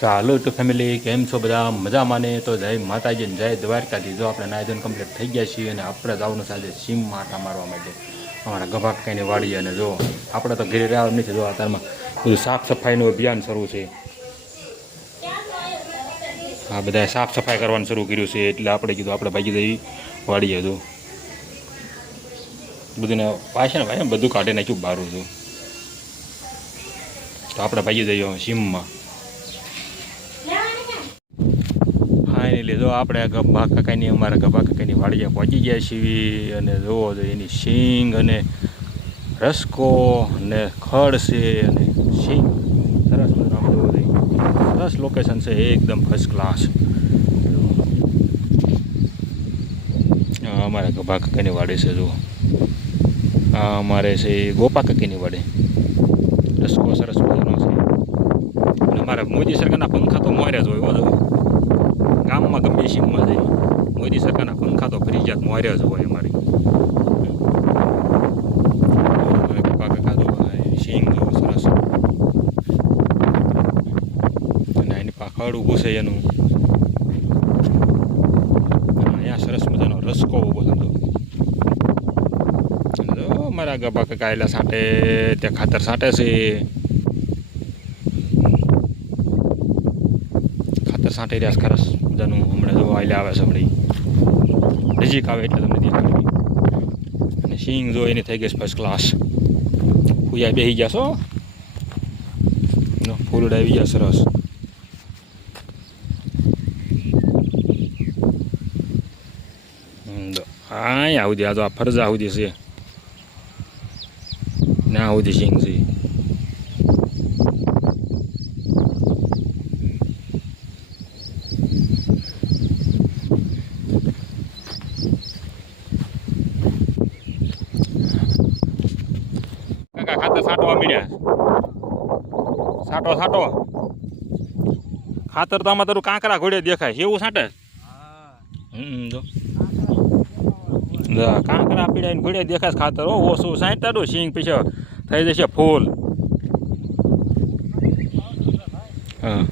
ચાલો two family કેમ છો બધા મજામાં ને? તો જય માતાજી ને જય દ્વારકાથી. જો આપણે નાયદન કમ્પ્લીટ થઈ ગયા છીએ અને આપણે જવાનું સાથે સીમ માટા મારવા માટે અમારા ગભા કાંઈની વાડી. અને જો આપણે તો ઘરે રહેવા નથી, જો અત્યારમાં બધું સાફ સફાઈનું અભિયાન શરૂ છે. હા, બધાએ સાફ સફાઈ કરવાનું શરૂ કર્યું છે, એટલે આપણે કીધું આપણે ભાગી જઈ વાડીએ. જો બધું પાછળ ભાઈ બધું કાઢી નાખ્યું બહાર હતું, તો આપણે ભાગી જઈએ સીમમાં. ફાઇનલી જો આપણે ગભા કાકાની અમારા ગભા કાકાની વાડીએ પહોંચી ગયા છીએ. અને જોવો તો એની શીંગ અને રસકો અને ખડ છે અને શીંગ સરસ મજાનું જોવો જોઈએ. સરસ લોકેશન છે, એકદમ ફર્સ્ટ ક્લાસ. અમારા ગભા કાકાની વાડી છે. જુઓ આ અમારે છે ગોપા કાકીની વાડી. રસકો સરસ મજાનો છે. અને અમારા મોદી સરકારના પંખા તો મોર્યા જ હોય. ગામમાં ગમે સીમમાં જઈએ મોદી સરકારના પંખા તો ફરજિયાત મોર્યા જ હોય અમારી. સિંગ સરસ અને એની પાખડ ઊભું છે એનું. અહીંયા સરસ મજાનો રસકો ઊભો થતો. મારા ગભા કાકા એલા સાંટે ત્યાં ખાતર સાંટે છે. ખાતર સાંટી રહ્યા સરસ મજાનું. હમણાં જો આયલા આવે છે, હમણાં નજીક આવે એટલે તમને દેખાડી. અને સિંગ જો એની થઈ ગઈ ફર્સ્ટ ક્લાસ. ફૂયા બેસી ગયા છો, ફૂલડા આવી ગયા સરસ. અહીંયા સુધી આ તો આ ફરજા સુધી છે ને આ સુધી સિંગ છે. ખાતર છાંટવા મળ્યા. છાંટો છાંટો ખાતર તો આમાં તારું કાંકરા ઘોડે દેખાય છે એવું છાંટે. જો કાંકરા પીડાઈને ઘોડે દેખાય ખાતર. ઓછું છાંટાડું સિંગ પીછે થઈ જશે ફૂલ. હા,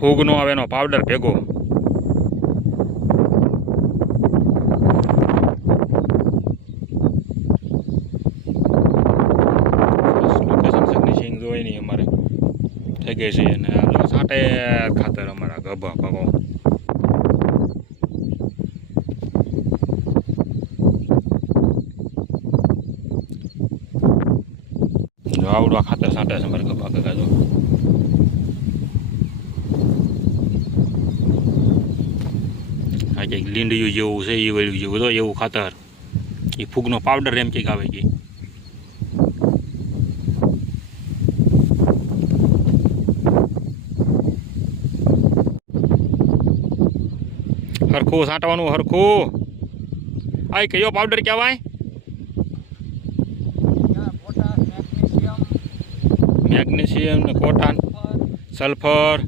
ફૂગ નો આવે એનો પાવડર ભેગો. અમારે થઈ ગઈ છે અને સાંટે ખાતર અમારા ગભા ભાગો. આવડવા ખાતર સાંટે છે અમારા ગભા કાકા. જો આ કંઈક લીંડિયું જેવું છે, એ વળ્યું જેવું તો એવું ખાતર. એ ફૂગનો પાવડર એમ કંઈક આવે છે. હરખું છાંટવાનું હરખું. આ કયો પાવડર કહેવાય? મેગ્નેશિયમ ને કોટાન સલ્ફર.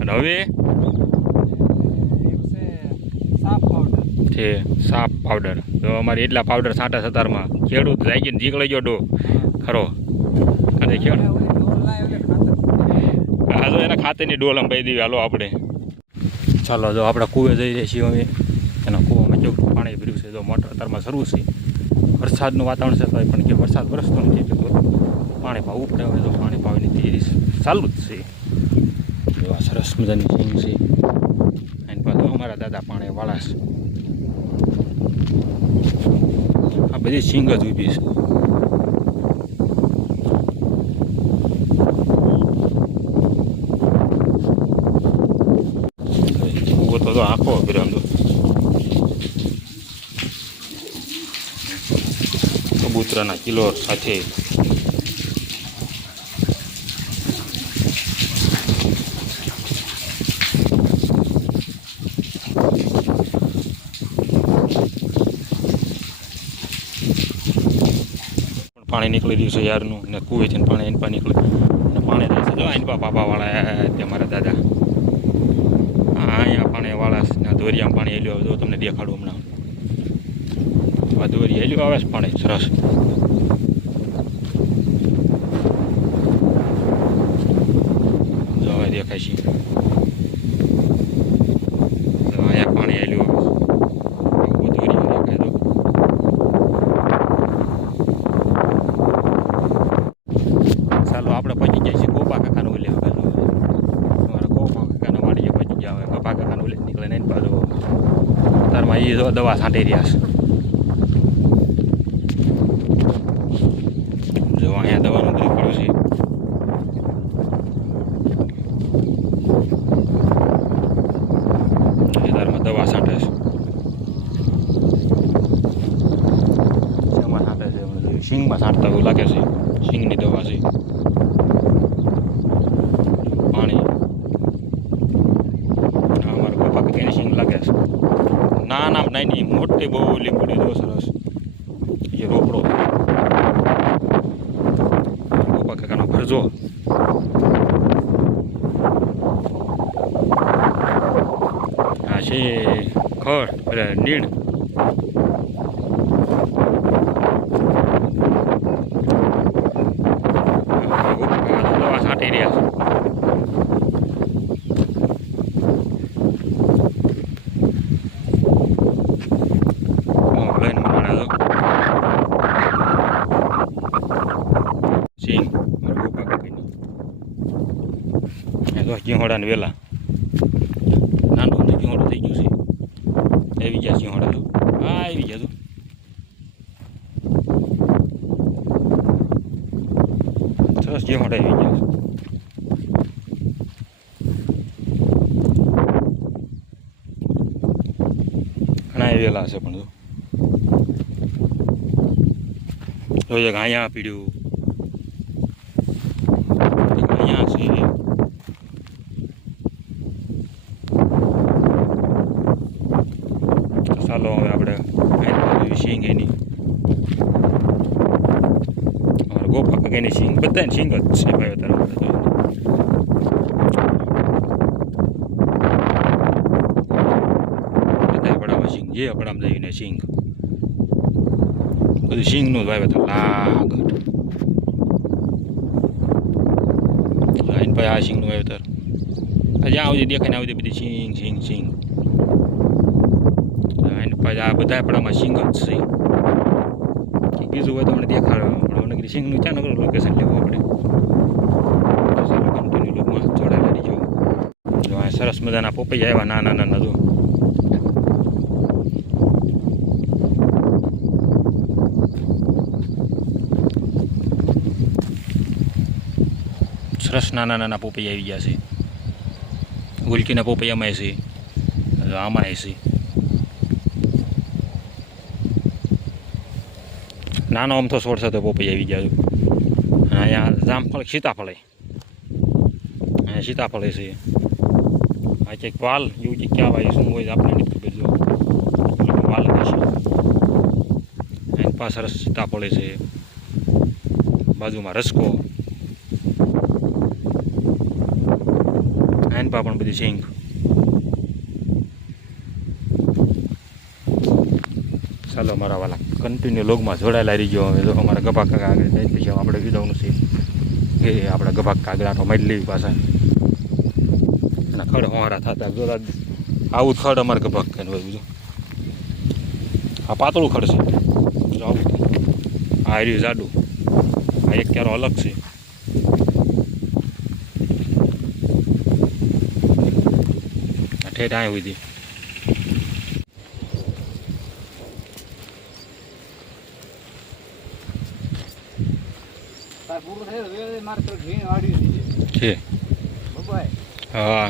અને હવે છે સાપ પાવડર. તો અમારે એટલા પાવડર છાંટા સતારમાં ખેડૂત જાય ગયો જીકળી ગયો ડો ખરો. અને હા, જો એના ખાતરની ડોલ આમ ભાઈ દેવી. હાલો આપણે ચાલો જો આપણે કૂવે જઈ રહ્યા છીએ. અમે એના કૂવામાં ચોખ્ખું પાણી ભર્યું છે. જો મોટર અત્યારમાં શરૂ છે. વરસાદનું વાતાવરણ છે તો પણ કે વરસાદ વરસતો નથી એટલે પાણી પાવું પડે. હવે તો પાણી પાવાની તૈયારી ચાલુ જ છે. જો આ સરસ મજાની સિંગ છે. એની પાસે અમારા દાદા પાણી વાળા છે. આ બધી સિંગ જ ઊભી છે. તો આખો વિરામ દો. કબૂતરાના કિલો સાથે પાણી નીકળી રહ્યું છે યારનું. ને કુવેથી પાણી એની પા નીકળે ને પાણી થાય છે. જો એની પા પાપાવાળા તે મારા દાદા. અહીંયા પાણી વાળા દોરિયામાં પાણી હેલ્યું આવે. જો તમને દેખાડું હમણાં. આ દોરી હેલ્યું આવે છે પાણી સરસ. નાખે છે. તો અહીંયા પાણી આવેલું આવું બધું રહ્યું નાખે તો ચાલો આપણે પહોંચી જાય છે ગોપા કાકાનું ઓલે અમારા ગોપા કાકાના વાડીએ પહોંચી ગયા હવે ગોપા કાકાનું ઓલે નીકળે નહીં બાજુ તારમાં એ દવા છાંટી રહ્યા છે. જો અહીંયા દવાનું બધું પડ્યું છે તારમાં દવા છાંટે છે. શેમાં છાંટે છે સિંગમાં છાંટતા એવું લાગે છે. સિંગની દવા છે. પાણી અમારા ગોપા કાકાની સિંગ લાગે છે. નાના નાની મોટી બહુ લીંબુડી જો સરસ એ રોકડો ગોપા કાકાનો ભરજો. આ છે ખડ એટલે નીણ. દવા છાંટી રહ્યા છે. સિંગ ગોપા કાકીની એ તો સિંહોડાને વેલા નાનું હતું સિંહોડું થઈ ગયું છે. આવી ગયા સિંહોડા તો હા આવી ગયા તું સરસ સિંહોડા આવી ગયા ઘણા વેલા છે પણ જોઈએ અહીંયા પીડ્યું અહીંયા છે. ચાલો હવે આપણે સિંગ એની અમારા ગોપા કાકાની સિંગ બધાની સિંગ જ છે ભાઈ અત્યારે બધા પડામાં સિંગ જે પડામાં જઈને સિંગ બધું સિંગનું જ વાવેતર લાગટ ભાઈ આ સિંગનું વાવેતર જ્યાં સુધી દેખાય ને આવી બધી સિંગ સિંગ સિંગ પછી આ બધા પડામાં સિંગ જ છે. બીજું હોય તો મને દેખાડો મને સિંગનું ક્યાં નગર લોકેશન લેવું આપણે કન્ટિન્યુ લોકમાં જોડાયેલા રહીજો. જો આ સરસ મજાના પોપૈયા આવ્યા નાના નાના જો સરસ નાના નાના પોપૈયા આવી ગયા છે. ગુલકીના પોપૈયામાં છે આમાં છે નાનો આમ તો છોડ છે તો પોપૈયા આવી ગયા. અહીંયા જામફળ સીતાફળ અહીંયા સીતાફળ છે. આ કંઈક વાલ એવું કંઈક કહેવાય શું હોય આપણે નથી ખબર. જો વાલ છે એની પાસે સરસ સીતાફળ છે. બાજુમાં રસકો એની પા પણ બધી સિંગ. ચાલો મારા વાલા કન્ટિન્યુ લોગમાં જોડાયેલા રહી ગયો. હવે તો અમારા ગભા કાકા આગળ જાય પછી આપણે વિધાવાનું છે કે આપણે ગભા કાકા આગળ આટો મારી લેવી પાછા એના ખડ હોવારા થતા જોતા આવું ખડ અમારે ગભા કાકાને હોય. બીજું આ પાતળું ખડ છે આવું આ રહ્યું જાડું આ એક ક્યારો અલગ છે. ઠેઠ આ સુધી છે. હા